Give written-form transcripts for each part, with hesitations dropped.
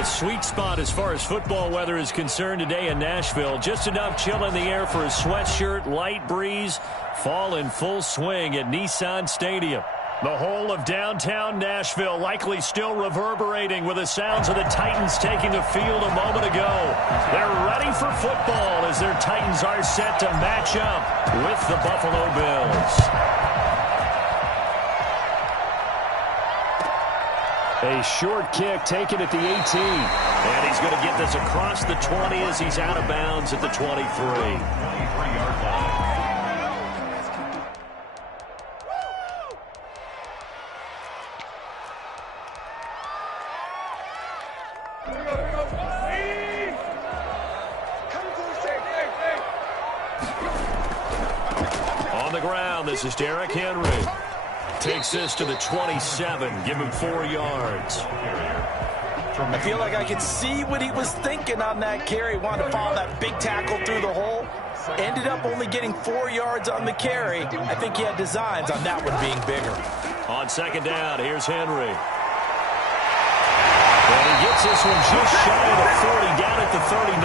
a sweet spot as far as football weather is concerned today in Nashville. Just enough chill in the air for a sweatshirt, light breeze, fall in full swing at Nissan Stadium. The whole of downtown Nashville likely still reverberating with the sounds of the Titans taking the field a moment ago. They're ready for football as their Titans are set to match up with the Buffalo Bills. A short kick taken at the 18. And he's going to get this across the 20 as he's out of bounds at the 23. On the ground, this is Derrick Henry. Takes this to the 27. Give him 4 yards. I feel like I could see what he was thinking on that carry. Wanted to follow that big tackle through the hole. Ended up only getting 4 yards on the carry. I think he had designs on that one being bigger. On second down, here's Henry. And he gets this one just shy of the 40, down at the 39.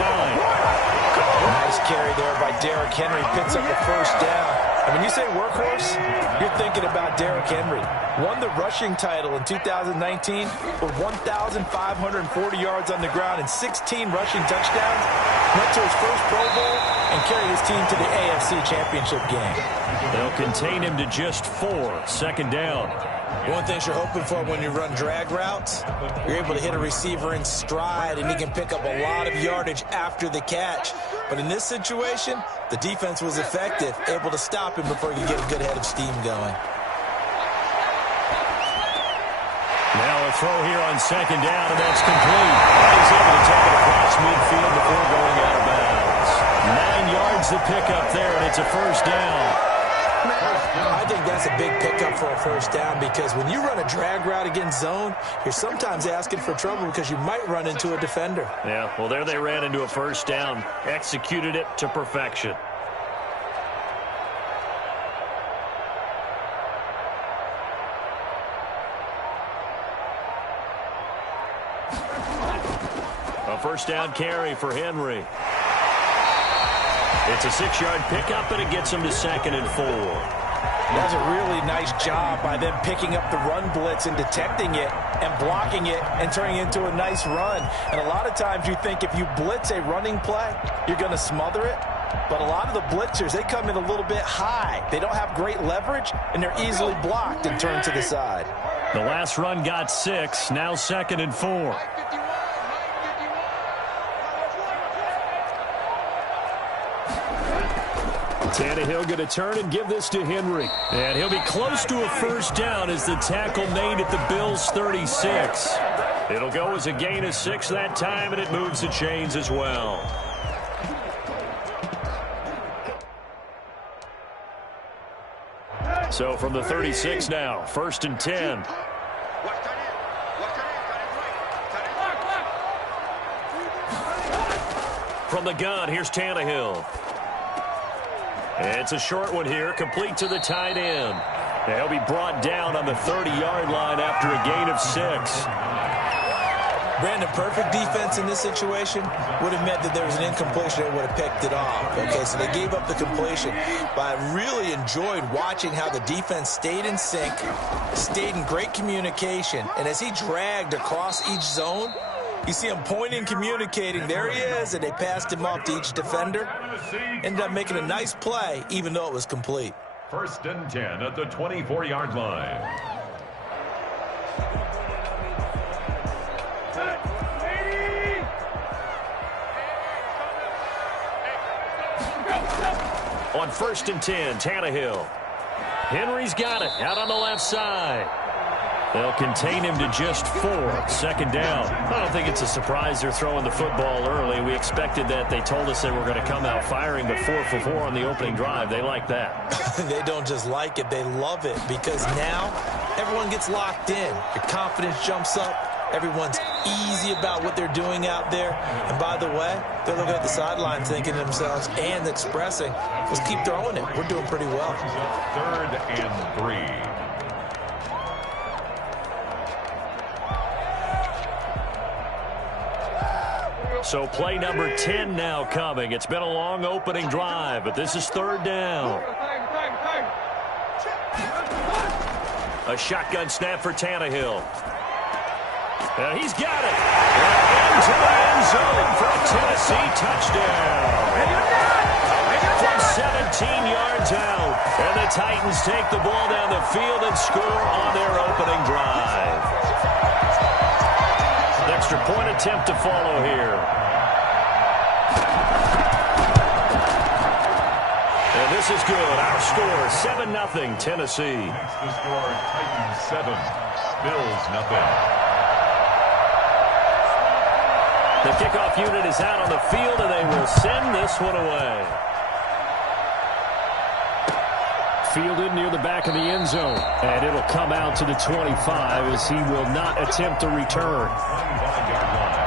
Nice carry there by Derrick Henry. Picks up a first down. And when you say workhorse, you're thinking about Derrick Henry. Won the rushing title in 2019 with 1,540 yards on the ground and 16 rushing touchdowns. Went to his first Pro Bowl and carried his team to the AFC Championship game. They'll contain him to just 4. Second down. One thing you're hoping for when you run drag routes, you're able to hit a receiver in stride, and he can pick up a lot of yardage after the catch. But in this situation, the defense was effective, able to stop him before he could get a good head of steam going. Now a throw here on second down, and that's complete. He's able to take it across midfield before going out of bounds. 9 yards to pick up there, and it's a first down. I think that's a big pickup for a first down because when you run a drag route against zone, you're sometimes asking for trouble because you might run into a defender. Yeah, well, there they ran into a first down. Executed it to perfection. A first down carry for Henry. It's a 6-yard pickup, and it gets him to 2nd and 4. That's a really nice job by them picking up the run blitz and detecting it and blocking it and turning it into a nice run. And a lot of times you think if you blitz a running play, you're going to smother it. But a lot of the blitzers, they come in a little bit high. They don't have great leverage, and they're easily blocked and turned to the side. The last run got 6, now 2nd and 4. Tannehill going to turn and give this to Henry. And he'll be close to a first down as the tackle made at the Bills' 36. It'll go as a gain of 6 that time, and it moves the chains as well. So from the 36 now, 1st and 10. From the gun, here's Tannehill. It's a short one here, complete to the tight end. He'll be brought down on the 30-yard line after a gain of 6. Brandon, perfect defense in this situation would have meant that there was an incompletion and would have picked it off. Okay, so they gave up the completion. But I really enjoyed watching how the defense stayed in sync, stayed in great communication, and as he dragged across each zone, you see him pointing, communicating. There he is, and they passed him off to each defender. Ended up making a nice play, even though it was complete. 1st and 10 at the 24-yard line. On 1st and 10, Tannehill. Henry's got it out on the left side. They'll contain him to just 4. 2nd down. I don't think it's a surprise they're throwing the football early. We expected that. They told us they were going to come out firing, but 4 for 4 on the opening drive. They like that. They don't just like it. They love it because now everyone gets locked in. Your confidence jumps up. Everyone's easy about what they're doing out there. And by the way, they're looking at the sideline thinking to themselves and expressing, let's keep throwing it. We're doing pretty well. 3rd and 3. So play number 10 now coming. It's been a long opening drive, but this is third down. A shotgun snap for Tannehill. And he's got it. Into the end zone for a Tennessee touchdown. From 17 yards out. And the Titans take the ball down the field and score on their opening drive. An extra point attempt to follow here. And this is good. Our score, 7-0 Tennessee. That's the score, Titans 7, Bills 0. The kickoff unit is out on the field, and they will send this one away. Fielded near the back of the end zone. And it'll come out to the 25 as he will not attempt to return. 25-yard line.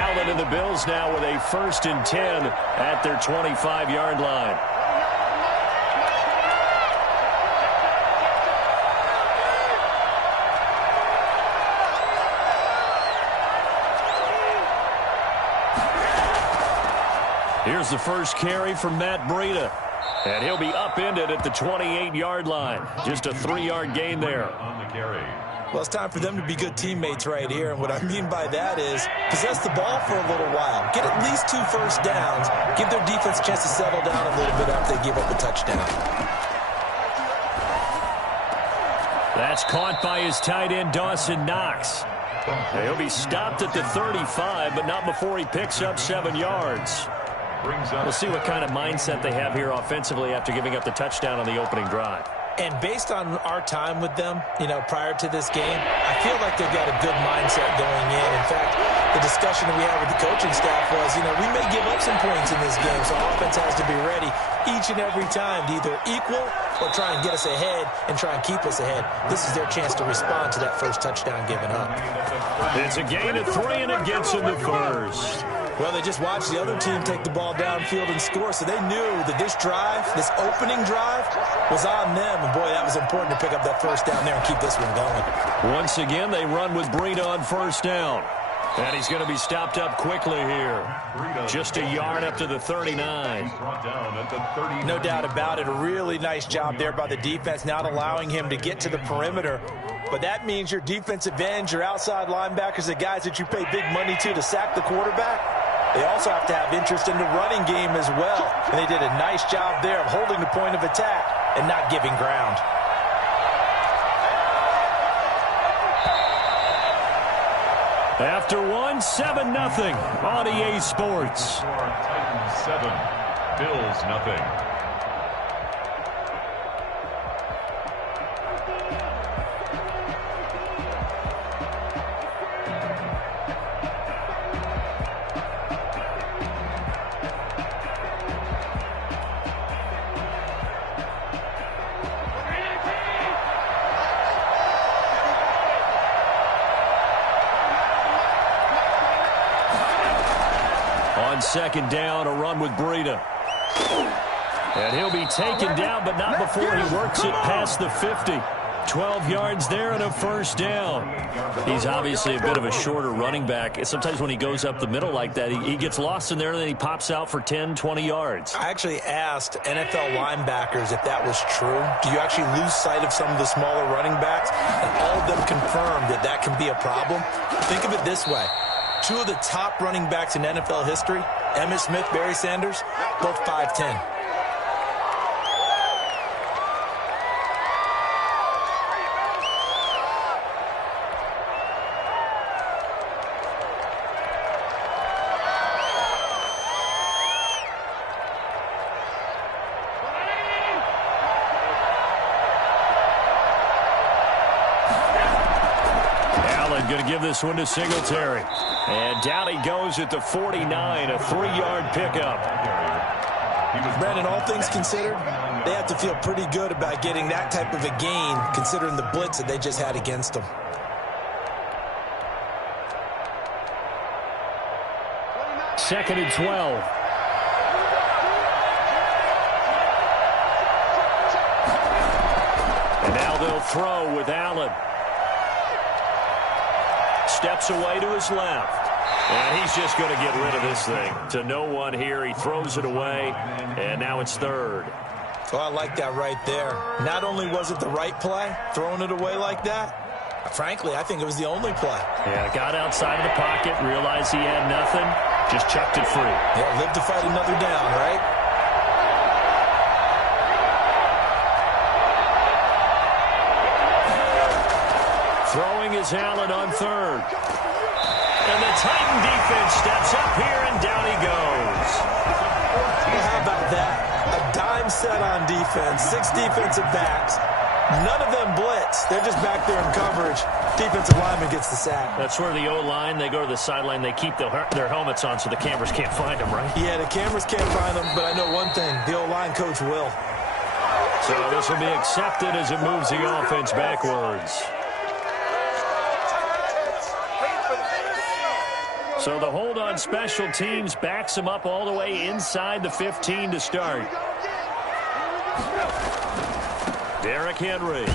Allen and the Bills now with a 1st and 10 at their 25-yard line. Here's the first carry from Matt Breida. And he'll be upended at the 28-yard line. Just a 3-yard gain there. On the carry. Well, it's time for them to be good teammates right here. And what I mean by that is possess the ball for a little while. Get at least 2 first downs. Give their defense a chance to settle down a little bit after they give up a touchdown. That's caught by his tight end, Dawson Knox. He'll be stopped at the 35, but not before he picks up 7 yards. We'll see what kind of mindset they have here offensively after giving up the touchdown on the opening drive. And based on our time with them, prior to this game, I feel like they've got a good mindset going in. In fact, the discussion that we had with the coaching staff was, we may give up some points in this game, so offense has to be ready each and every time to either equal or try and get us ahead and try and keep us ahead. This is their chance to respond to that first touchdown given up. It's a gain of 3, and it gets him the first. Well, they just watched the other team take the ball downfield and score, so they knew that this drive, this opening drive, was on them. And, boy, that was important to pick up that first down there and keep this one going. Once again, they run with Breida on first down. And he's going to be stopped up quickly here. Just a yard up to the 39. No doubt about it. A really nice job there by the defense, not allowing him to get to the perimeter. But that means your defensive ends, your outside linebackers, the guys that you pay big money to sack the quarterback, they also have to have interest in the running game as well. And they did a nice job there of holding the point of attack and not giving ground. After 7-0 on EA Sports. Titans 7, Bills 0. Second down, a run with Breida. And he'll be taken down, but not before he works it past the 50. 12 yards there and a first down. He's obviously a bit of a shorter running back. Sometimes when he goes up the middle like that, he gets lost in there, and then he pops out for 10, 20 yards. I actually asked NFL linebackers if that was true. Do you actually lose sight of some of the smaller running backs? And all of them confirmed that that can be a problem. Think of it this way. 2 of the top running backs in NFL history, Emmitt Smith, Barry Sanders, both 5'10". Going to give this one to Singletary. And down he goes at the 49, a 3-yard pickup. Brandon, all things considered, they have to feel pretty good about getting that type of a gain, considering the blitz that they just had against them. Second and 12. Now they'll throw with Allen. Steps away to his left. And he's just going to get rid of this thing. To no one here. He throws it away. And now it's third. Oh, I like that right there. Not only was it the right play, throwing it away like that, frankly, I think it was the only play. Yeah, got outside of the pocket, realized he had nothing, just chucked it free. Yeah, live to fight another down, right? Throwing is Allen on third. And the Titan defense steps up here, and down he goes. Well, how about that? A dime set on defense, 6 defensive backs. None of them blitz. They're just back there in coverage. Defensive lineman gets the sack. That's where the O-line, they go to the sideline, they keep their helmets on so the cameras can't find them, right? Yeah, the cameras can't find them, but I know one thing. The O-line coach will. So this will be accepted as it moves the offense backwards. So the hold on special teams backs him up all the way inside the 15 to start. Derrick Henry.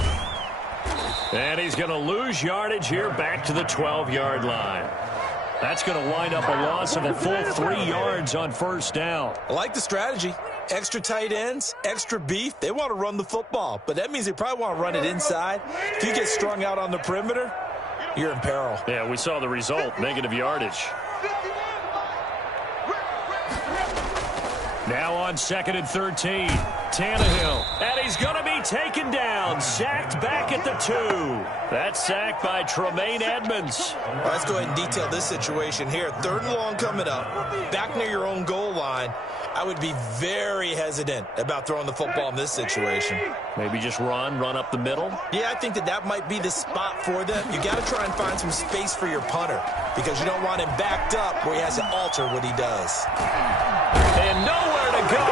And he's going to lose yardage here back to the 12-yard line. That's going to wind up a loss of a full 3 yards on first down. I like the strategy. Extra tight ends, extra beef. They want to run the football, but that means they probably want to run it inside. If you get strung out on the perimeter, you're in peril. Yeah, we saw the result, negative yardage. Now on 2nd and 13, Tannehill. And he's going to be taken down, sacked back at the 2. That's sacked by Tremaine Edmonds. Well, let's go ahead and detail this situation here. 3rd and long coming up, back near your own goal line. I would be very hesitant about throwing the football in this situation. Maybe just run up the middle? Yeah, I think that might be the spot for them. You got to try and find some space for your punter because you don't want him backed up where he has to alter what he does. And nowhere to go.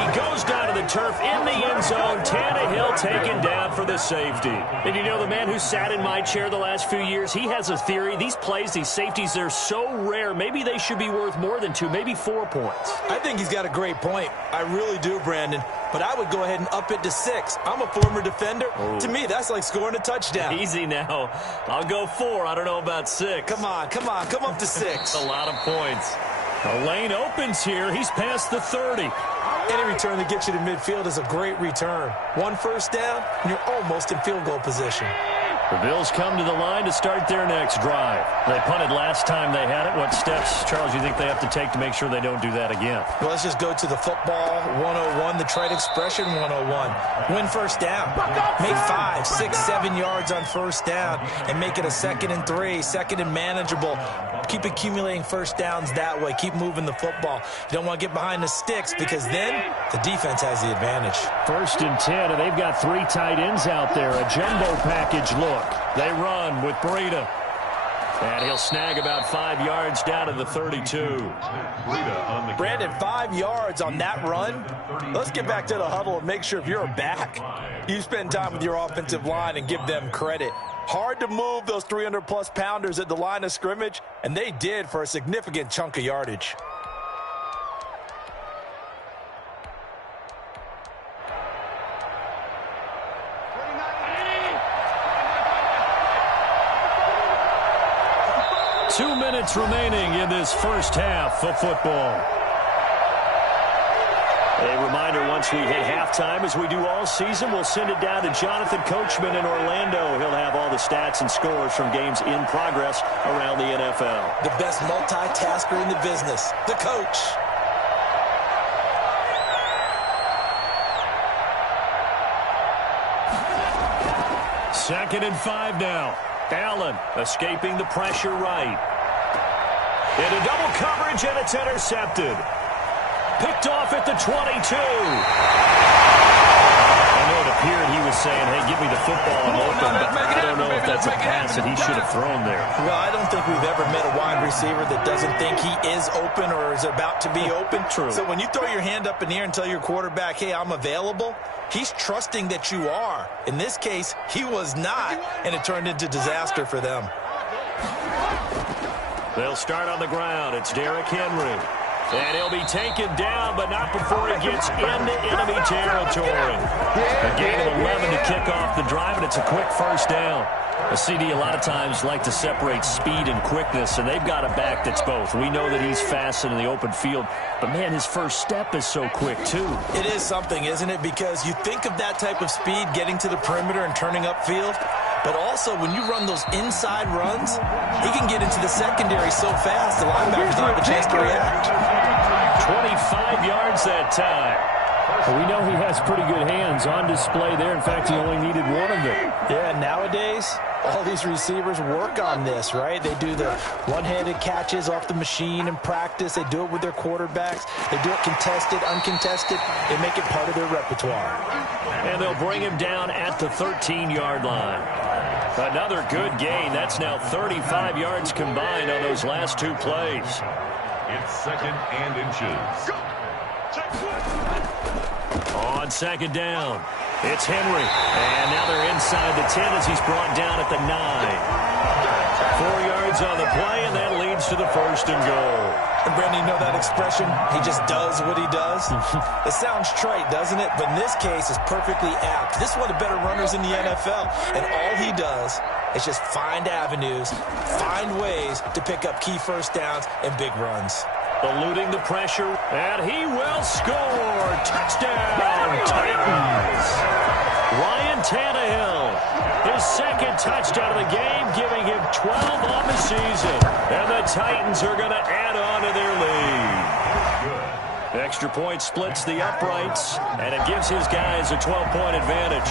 He goes down to the turf in the end zone. Tannehill taken down for the safety. And you know, the man who sat in my chair the last few years, he has a theory. These plays, these safeties, they're so rare. Maybe they should be worth more than 2, maybe 4 points. I think he's got a great point. I really do, Brandon. But I would go ahead and up it to 6. I'm a former defender. Oh. To me, that's like scoring a touchdown. Easy now. I'll go 4. I don't know about 6. Come on. Come up to 6. A lot of points. The lane opens here. He's past the 30. Any return that gets you to midfield is a great return. 1 first down, and you're almost in field goal position. The Bills come to the line to start their next drive. They punted last time they had it. What steps, Charles, you think they have to take to make sure they don't do that again? Well, let's just go to the football 101, the trite expression 101. Win first down. Make 5, 6, 7 yards on first down and make it a 2nd and 3, 2nd and manageable. Keep accumulating first downs that way. Keep moving the football. You don't want to get behind the sticks because then the defense has the advantage. 1st and 10, and they've got 3 tight ends out there. A jumbo package look. They run with Breida. And he'll snag about 5 yards down to the 32. Brandon, 5 yards on that run. Let's get back to the huddle and make sure if you're a back, you spend time with your offensive line and give them credit. Hard to move those 300-plus pounders at the line of scrimmage, and they did for a significant chunk of yardage. Two minutes remaining in this first half of football. A reminder, once we hit halftime, as we do all season, we'll send it down to Jonathan Coachman in Orlando. He'll have all the stats and scores from games in progress around the NFL. The best multitasker in the business, the coach. Second and 5 now. Allen escaping the pressure right. Into double coverage, and it's intercepted. Picked off at the 22. I know it appeared he was saying, hey, give me the football, I'm open, but I don't know if that's a pass that he should have thrown there. Well, I don't think we've ever met a wide receiver that doesn't think he is open or is about to be open. True. So when you throw your hand up in the air and tell your quarterback, hey, I'm available, he's trusting that you are. In this case, he was not, and it turned into disaster for them. They'll start on the ground. It's Derrick Henry. And he'll be taken down, but not before he gets into enemy territory. A gain of 11 to kick off the drive, and it's a quick first down. A CD a lot of times like to separate speed and quickness, and they've got a back that's both. We know that he's fast in the open field, but, man, his first step is so quick, too. It is something, isn't it? Because you think of that type of speed getting to the perimeter and turning upfield, but also when you run those inside runs, he can get into the secondary so fast the linebackers don't have a chance to react. 25 yards that time. Well, we know he has pretty good hands on display there. In fact, he only needed one of them. Yeah, nowadays, all these receivers work on this, right? They do the one-handed catches off the machine in practice. They do it with their quarterbacks. They do it contested, uncontested. They make it part of their repertoire. And they'll bring him down at the 13-yard line. Another good gain. That's now 35 yards combined on those last two plays. It's 2nd and inches. On second down, it's Henry. And now they're inside the 10 as he's brought down at the 9. 4 yards on the play, and that leads to the 1st and goal. And, Brandon, you know that expression, he just does what he does? It sounds trite, doesn't it? But in this case, it's perfectly apt. This is one of the better runners in the NFL, and all he does is just find avenues, find ways to pick up key first downs and big runs. Eluding the pressure, and he will score. Touchdown, Titans. Ryan Tannehill, his 2nd touchdown of the game, giving him 12 on the season. And the Titans are going to add on to their lead. Extra point splits the uprights, and it gives his guys a 12-point advantage.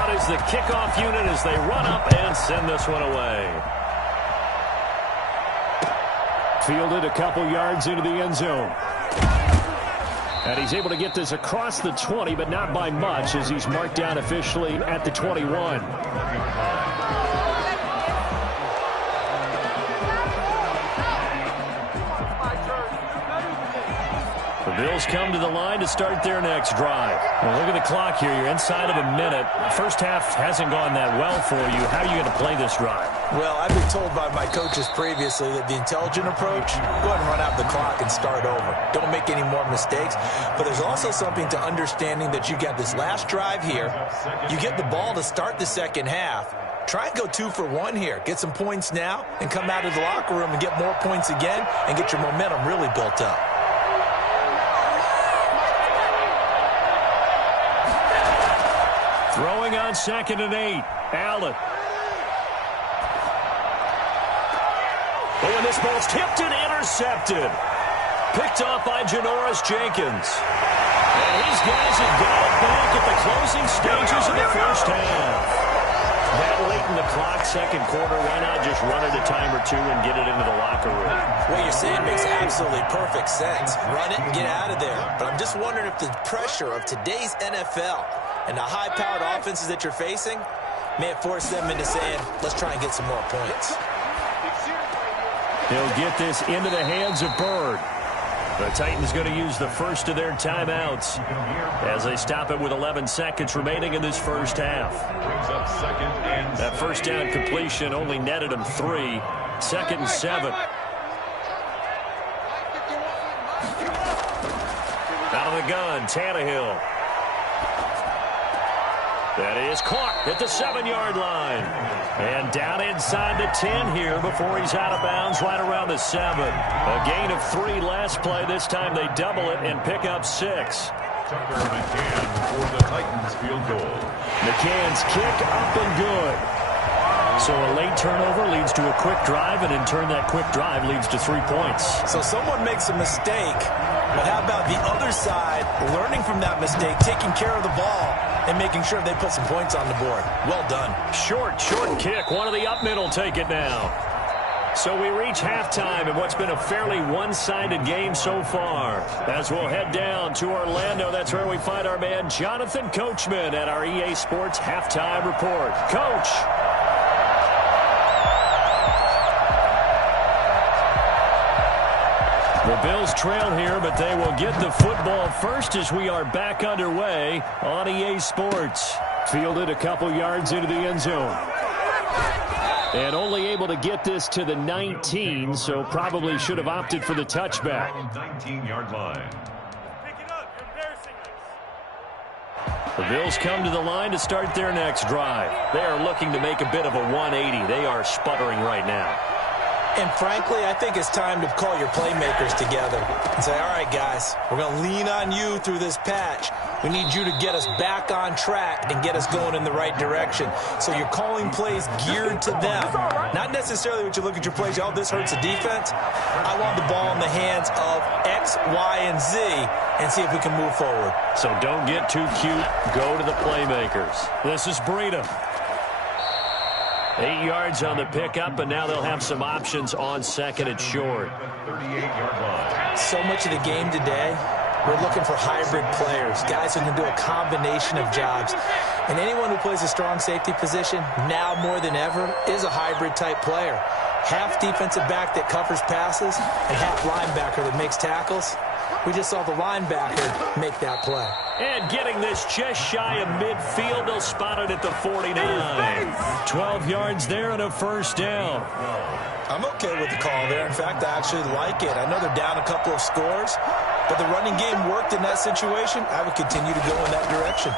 Out is the kickoff unit as they run up and send this one away. Fielded a couple yards into the end zone. And he's able to get this across the 20, but not by much, as he's marked down officially at the 21. The Bills come to the line to start their next drive. Well, look at the clock here. You're inside of a minute. The first half hasn't gone that well for you. How are you going to play this drive? Well, I've been told by my coaches previously that the intelligent approach, go ahead and run out the clock and start over. Don't make any more mistakes. But there's also something to understanding that you got this last drive here. You get the ball to start the second half. Try and go 2 for 1 here. Get some points now and come out of the locker room and get more points again and get your momentum really built up. Throwing on 2nd and 8. Allen. Oh, and this ball's tipped and intercepted. Picked off by Janoris Jenkins. And his guys have got it back at the closing stages of the first half. That late in the clock, second quarter, why not just run it a time or two and get it into the locker room? What you're saying makes absolutely perfect sense. Run it and get out of there. But I'm just wondering if the pressure of today's NFL and the high-powered offenses that you're facing may have forced them into saying, let's try and get some more points. He'll get this into the hands of Bird. The Titans going to use the first of their timeouts as they stop it with 11 seconds remaining in this first half. That first down completion only netted him 3. 2nd and 7. Out of the gun, Tannehill. That is caught at the 7-yard line. And down inside the 10 here before he's out of bounds right around the 7. A gain of 3 last play. This time they double it and pick up 6. Tucker McCann for the Titans field goal. McCann's kick up and good. So a late turnover leads to a quick drive, and in turn that quick drive leads to 3 points. So someone makes a mistake, but how about the other side learning from that mistake, taking care of the ball, and making sure they put some points on the board? Well done. Short kick. One of the up mid will take it now. So we reach halftime in what's been a fairly one-sided game so far. As we'll head down to Orlando, that's where we find our man Jonathan Coachman at our EA Sports Halftime Report. Coach. The Bills trail here, but they will get the football first as we are back underway on EA Sports. Fielded a couple yards into the end zone. And only able to get this to the 19, so probably should have opted for the touchback. 19-yard line. The Bills come to the line to start their next drive. They are looking to make a bit of a 180. They are sputtering right now. And frankly, I think it's time to call your playmakers together and say, all right, guys, we're going to lean on you through this patch. We need you to get us back on track and get us going in the right direction. So you're calling plays geared to them. Not necessarily what you look at your plays, oh, this hurts the defense. I want the ball in the hands of X, Y, and Z and see if we can move forward. So don't get too cute. Go to the playmakers. This is Breida. 8 yards on the pickup, and now they'll have some options on second and short. 38-yard line. So much of the game today, we're looking for hybrid players, guys who can do a combination of jobs. And anyone who plays a strong safety position, now more than ever, is a hybrid type player. Half defensive back that covers passes and half linebacker that makes tackles. We just saw the linebacker make that play. And getting this just shy of midfield, they'll spot it at the 49. 12 yards there and a first down. I'm okay with the call there. In fact, I actually like it. I know they're down a couple of scores, but the running game worked in that situation. I would continue to go in that direction.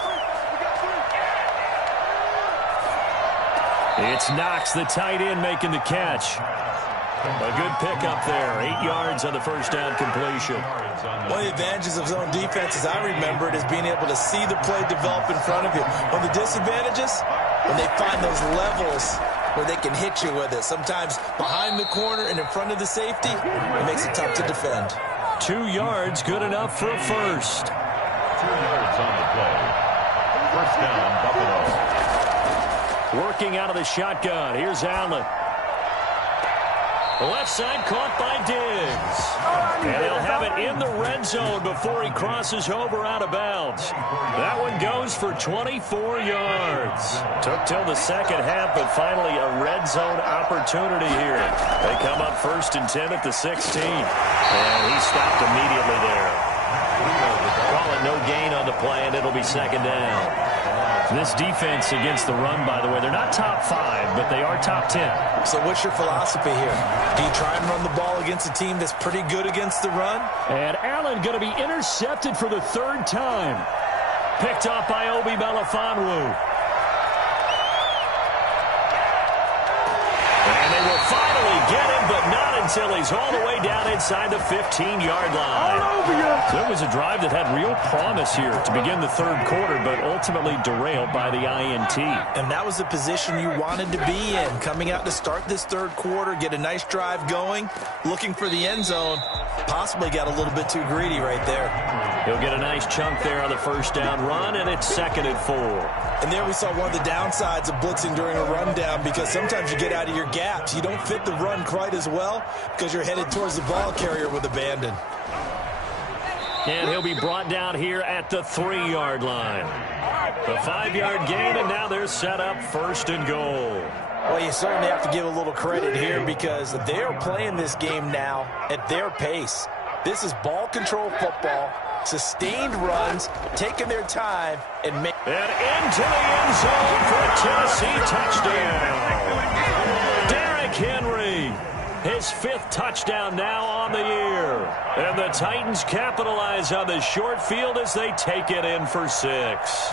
It's Knox, the tight end, making the catch. A good pickup there. 8 yards on the first down completion. One of the advantages of zone defense, as I remember it, is being able to see the play develop in front of you. One of the disadvantages, when they find those levels where they can hit you with it. Sometimes behind the corner and in front of the safety, it makes it tough to defend. 2 yards, good enough for a first. 2 yards on the play. First down, Buffalo. Working out of the shotgun. Here's Allen. Left side caught by Diggs. And they'll have it in the red zone before he crosses over out of bounds. That one goes for 24 yards. Took till the second half, but finally a red zone opportunity here. They come up 1st and 10 at the 16. And he stopped immediately there. Call it no gain on the play, and it'll be second down. This defense against the run, by the way, they're not top 5, but they are top 10. So what's your philosophy here? Do you try and run the ball against a team that's pretty good against the run? And Allen going to be intercepted for the 3rd time. Picked off by Obi Melifonwu. And they will finally get him, but not until he's all the way down inside the 15-yard line. So it was a drive that had real promise here to begin the 3rd quarter, but ultimately derailed by the INT. And that was the position you wanted to be in, coming out to start this 3rd quarter, get a nice drive going, looking for the end zone. Possibly got a little bit too greedy right there. He'll get a nice chunk there on the first down run, and it's 2nd and 4. And there we saw one of the downsides of blitzing during a rundown, because sometimes you get out of your gaps. You don't fit the run quite as well because you're headed towards the ball carrier with abandon. And he'll be brought down here at the 3-yard line. The 5-yard gain, and now they're set up 1st and goal. Well, you certainly have to give a little credit here because they're playing this game now at their pace. This is ball control football, sustained runs, taking their time, and make... And into the end zone for a Tennessee touchdown. Derrick Henry, his 5th touchdown now on the year. And the Titans capitalize on the short field as they take it in for 6.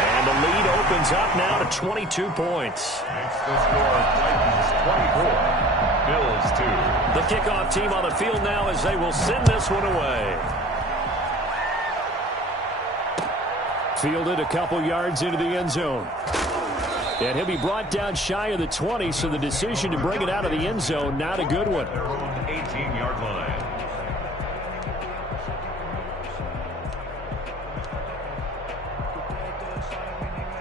And the lead opens up now to 22 points. Makes the score Titans 24, Bills 2. The kickoff team on the field now as they will send this one away. Fielded a couple yards into the end zone. And he'll be brought down shy of the 20, so the decision to bring it out of the end zone, not a good one. 18-yard line.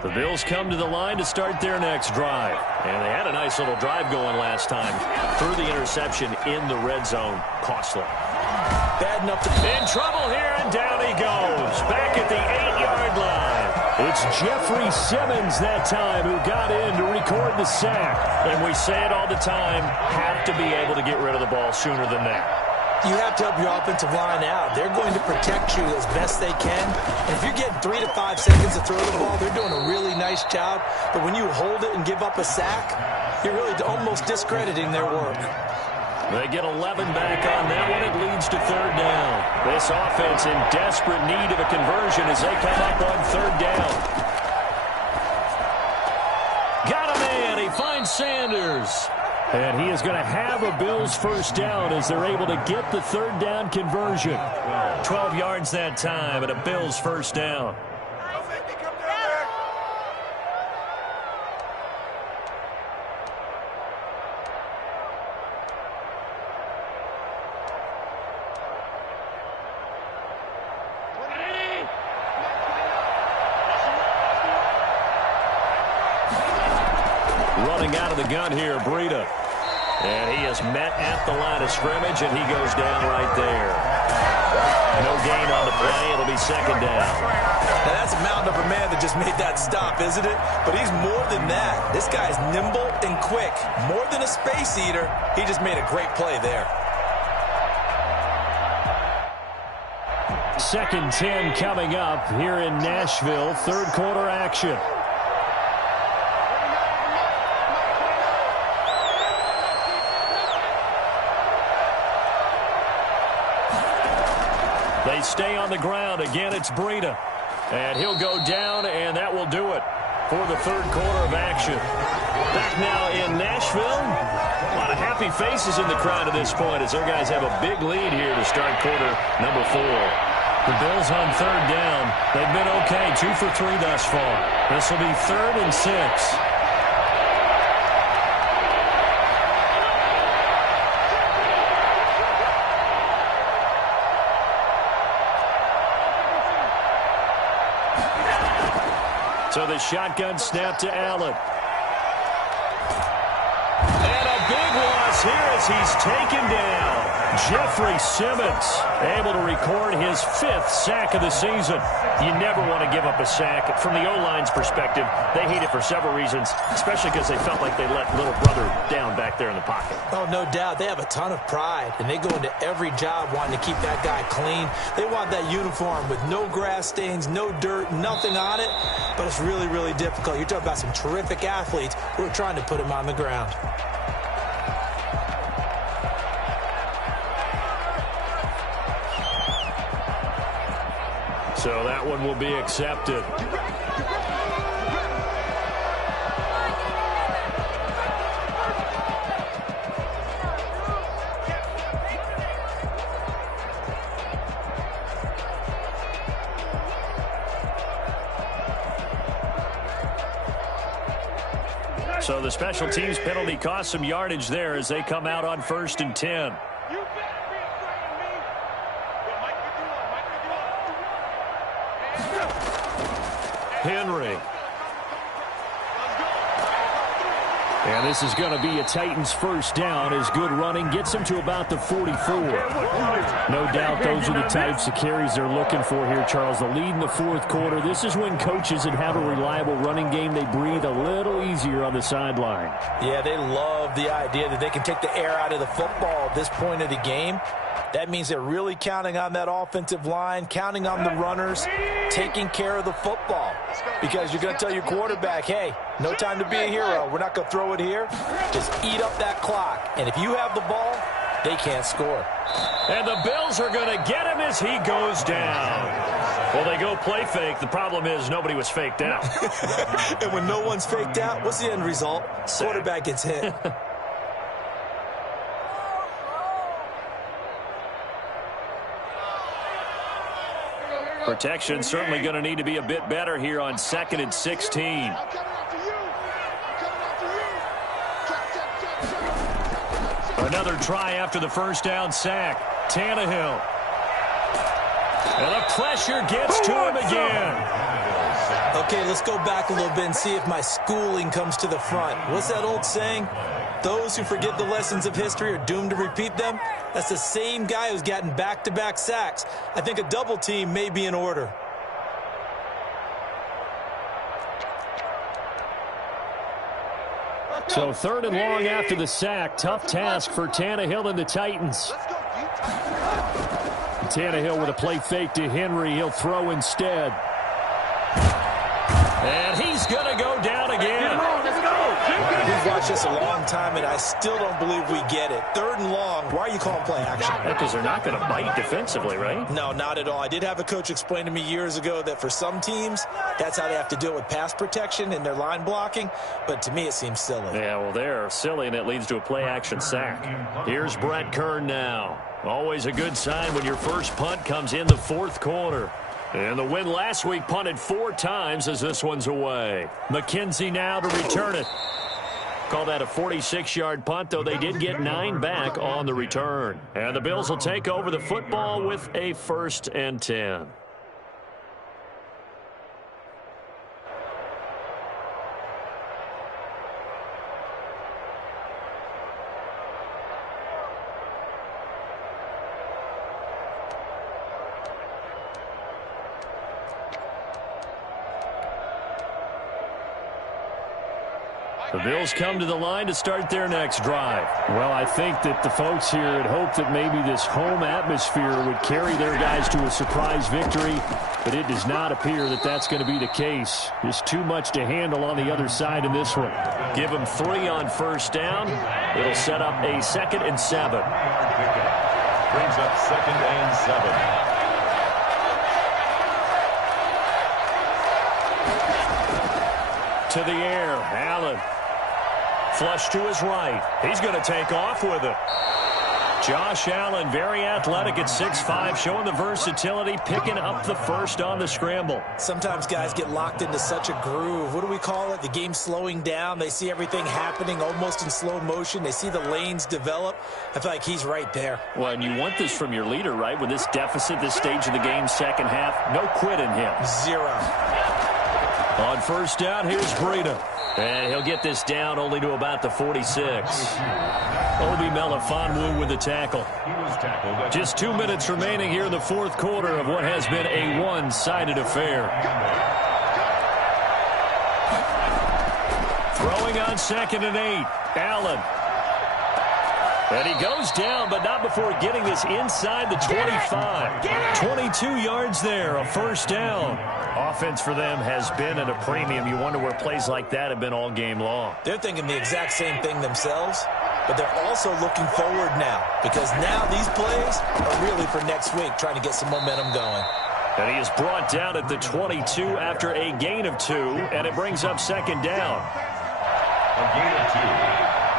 The Bills come to the line to start their next drive. And they had a nice little drive going last time. Through the interception in the red zone. Costly. Bad enough to... In trouble here, and down he goes. Back at the 8-yard line. It's Jeffrey Simmons that time who got in to record the sack. And we say it all the time, have to be able to get rid of the ball sooner than that. You have to help your offensive line out. They're going to protect you as best they can. And if you're getting 3 to 5 seconds to throw the ball, they're doing a really nice job but when you hold it and give up a sack, you're really almost discrediting their work. They get 11 back on that one. It leads to third down. This offense in desperate need of a conversion as they come up on third down. Got a man. He finds Sanders. And he is going to have a Bills first down as they're able to get the third down conversion. 12 yards that time and a Bills first down. Running out of the gun here, Breida. And he is met at the line of scrimmage, and he goes down right there. No gain on the play. It'll be second down. Now that's a mountain of a man that just made that stop, isn't it? But he's more than that. This guy's nimble and quick. More than a space eater. He just made a great play there. Second 10 coming up here in Nashville. Third quarter action. They stay on the ground. Again, it's Breida. And he'll go down, and that will do it for the third quarter of action. Back now in Nashville. A lot of happy faces in the crowd at this point as their guys have a big lead here to start quarter number 4. The Bills on third down. They've been okay, 2 for 3 thus far. This will be 3rd and 6. So the shotgun snap to Allen. And a big loss here as he's taken down. Jeffrey Simmons able to record his 5th sack of the season. You never want to give up a sack. From the O-line's perspective, they hate it for several reasons, especially because they felt like they let little brother down back there in the pocket. Oh, no doubt. They have a ton of pride, and they go into every job wanting to keep that guy clean. They want that uniform with no grass stains, no dirt, nothing on it, but it's really, really difficult. You're talking about some terrific athletes who are trying to put him on the ground. So that one will be accepted. So the special teams penalty cost some yardage there as they come out on 1st and 10. Henry. And this is going to be a Titans first down as good running gets them to about the 44. No doubt those are the types of carries they're looking for here, Charles. The lead in the 4th quarter. This is when coaches that have a reliable running game, they breathe a little easier on the sideline. Yeah, they love the idea that they can take the air out of the football at this point of the game. That means they're really counting on that offensive line, counting on the runners, taking care of the football. Because you're going to tell your quarterback, hey, no time to be a hero. We're not going to throw it here. Just eat up that clock. And if you have the ball, they can't score. And the Bills are going to get him as he goes down. Well, they go play fake. The problem is nobody was faked out. And when no one's faked out, what's the end result? Quarterback gets hit. Protection certainly going to need to be a bit better here on 2nd and 16. Another try after the first down sack. Tannehill. And the pressure gets to him again. Okay, let's go back a little bit and see if my schooling comes to the front. What's that old saying? Those who forget the lessons of history are doomed to repeat them. That's the same guy who's gotten back-to-back sacks. I think a double team may be in order. So 3rd and long after the sack. Tough task for Tannehill and the Titans. Tannehill with a play fake to Henry. He'll throw instead. And he's going to go down again. it's just a long time, and I still don't believe we get it. 3rd and long. Why are you calling play action? Because they're not going to bite defensively, right? No, not at all. I did have a coach explain to me years ago that for some teams, that's how they have to deal with pass protection and their line blocking. But to me, it seems silly. Yeah, well, they're silly, and it leads to a play-action sack. Here's Brett Kern now. Always a good sign when your first punt comes in the 4th quarter. And the win last week punted 4 times as this one's away. McKenzie now to return it. Call that a 46-yard punt, though they did get 9 back on the return. And the Bills will take over the football with a 1st and 10. The Bills come to the line to start their next drive. Well, I think that the folks here had hoped that maybe this home atmosphere would carry their guys to a surprise victory, but it does not appear that that's going to be the case. Just too much to handle on the other side in this one. Give them 3 on 1st down. It'll set up a 2nd and 7. Brings up 2nd and 7. To the air, Allen. Flush to his right. He's going to take off with it. Josh Allen, very athletic at 6'5", showing the versatility, picking up the 1st on the scramble. Sometimes guys get locked into such a groove. What do we call it? The game slowing down. They see everything happening almost in slow motion. They see the lanes develop. I feel like he's right there. Well, and you want this from your leader, right? With this deficit, this stage of the game, 2nd half, no quit in him. 0. On 1st down, here's Breida. And he'll get this down only to about the 46. Obi Melifonwu with the tackle. Just 2 minutes remaining here in the 4th quarter of what has been a one-sided affair. Throwing on 2nd and 8. Allen. And he goes down, but not before getting this inside the 25. 22 yards there, a 1st down. Offense for them has been at a premium. You wonder where plays like that have been all game long. They're thinking the exact same thing themselves, but they're also looking forward now, because now these plays are really for next week, trying to get some momentum going. And he is brought down at the 22 after a gain of 2, and it brings up 2nd down. A gain of 2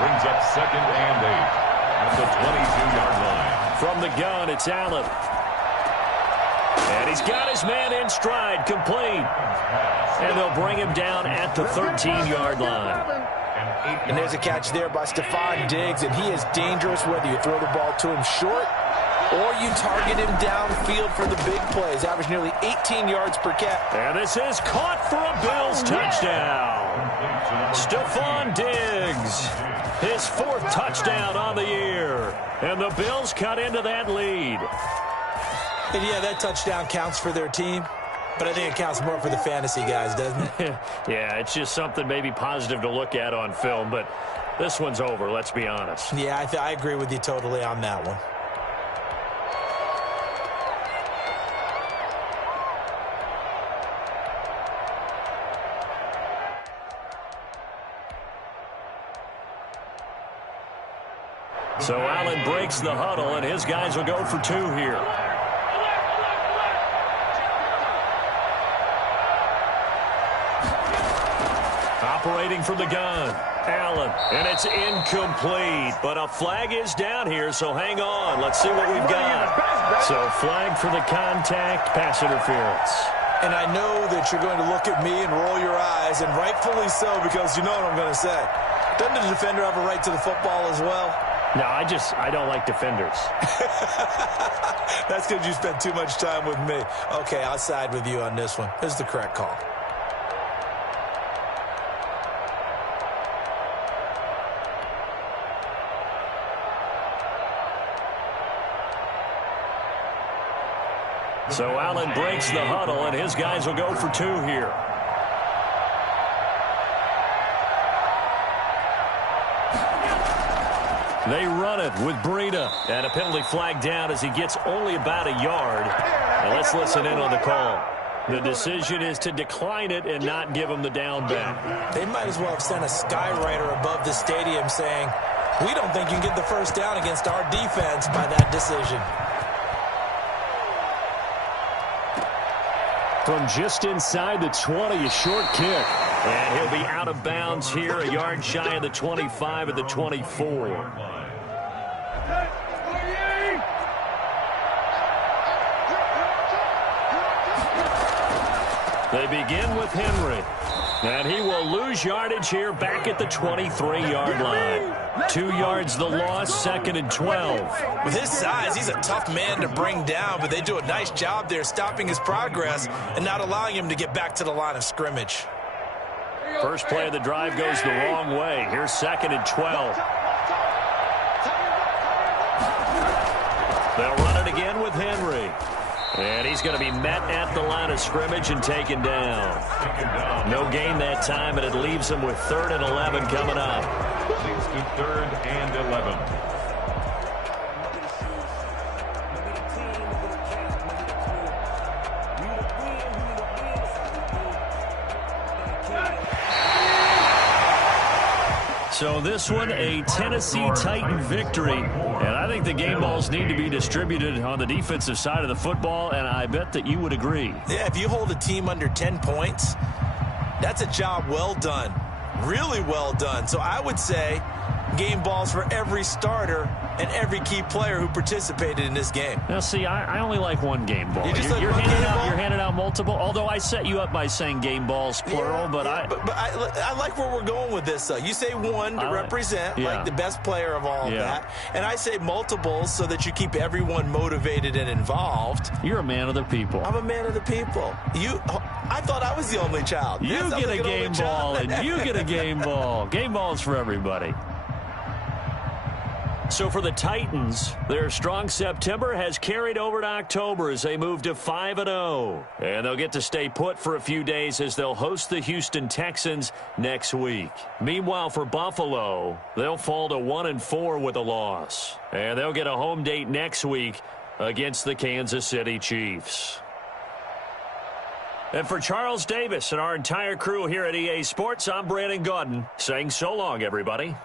brings up 2nd and 8 at the 22-yard line. From the gun, it's Allen. And he's got his man in stride, complete. And they'll bring him down at the 13-yard line. And there's a catch there by Stephon Diggs, and he is dangerous whether you throw the ball to him short or you target him downfield for the big plays. Average nearly 18 yards per catch. And this is caught for a Bills touchdown. Stephon Diggs, his 4th touchdown on the year. And the Bills cut into that lead. And yeah, that touchdown counts for their team, but I think it counts more for the fantasy guys, doesn't it? Yeah, it's just something maybe positive to look at on film, but this one's over, let's be honest. Yeah, I agree with you totally on that one. So Allen breaks the huddle, and his guys will go for 2 here. Operating from the gun, Allen, and it's incomplete. But a flag is down here, so hang on. Let's see what we've got. So flag for the contact, pass interference. And I know that you're going to look at me and roll your eyes, and rightfully so, because you know what I'm going to say. Doesn't the defender have a right to the football as well? No, I don't like defenders. That's because you spent too much time with me. Okay, I'll side with you on this one. This is the correct call. So Allen breaks the huddle, and his guys will go for 2 here. They run it with Breida. And a penalty flag down as he gets only about a yard. Now let's listen in on the call. The decision is to decline it and not give him the down back. They might as well have sent a skywriter above the stadium saying, we don't think you can get the first down against our defense by that decision. From just inside the 20, a short kick. And he'll be out of bounds here, a yard shy of the 25 at the 24. They begin with Henry. And he will lose yardage here back at the 23-yard line. 2 yards the loss, 2nd and 12. With his size, he's a tough man to bring down, but they do a nice job there stopping his progress and not allowing him to get back to the line of scrimmage. First play of the drive goes the wrong way. Here's 2nd and 12. They'll run it again with Henry. And he's going to be met at the line of scrimmage and taken down. No gain that time, and it leaves him with 3rd and 11 coming up. Leads to 3rd and 11. So this one, a Tennessee Titan victory. And I think the game balls need to be distributed on the defensive side of the football, and I bet that you would agree. Yeah, if you hold a team under 10 points, that's a job well done. Really well done. So I would say game balls for every starter and every key player who participated in this game. Now, see, I only like one game ball. You're handing out multiple, although I set you up by saying game balls, plural. Yeah, but I like where we're going with this, though. You say one to represent, like the best player of all of that. And I say multiples so that you keep everyone motivated and involved. You're a man of the people. I'm a man of the people. I thought I was the only child. You get a game ball, and you get a game ball. Game balls for everybody. So for the Titans, their strong September has carried over to October as they move to 5-0. And they'll get to stay put for a few days as they'll host the Houston Texans next week. Meanwhile, for Buffalo, they'll fall to 1-4 with a loss. And they'll get a home date next week against the Kansas City Chiefs. And for Charles Davis and our entire crew here at EA Sports, I'm Brandon Gaudin saying so long, everybody.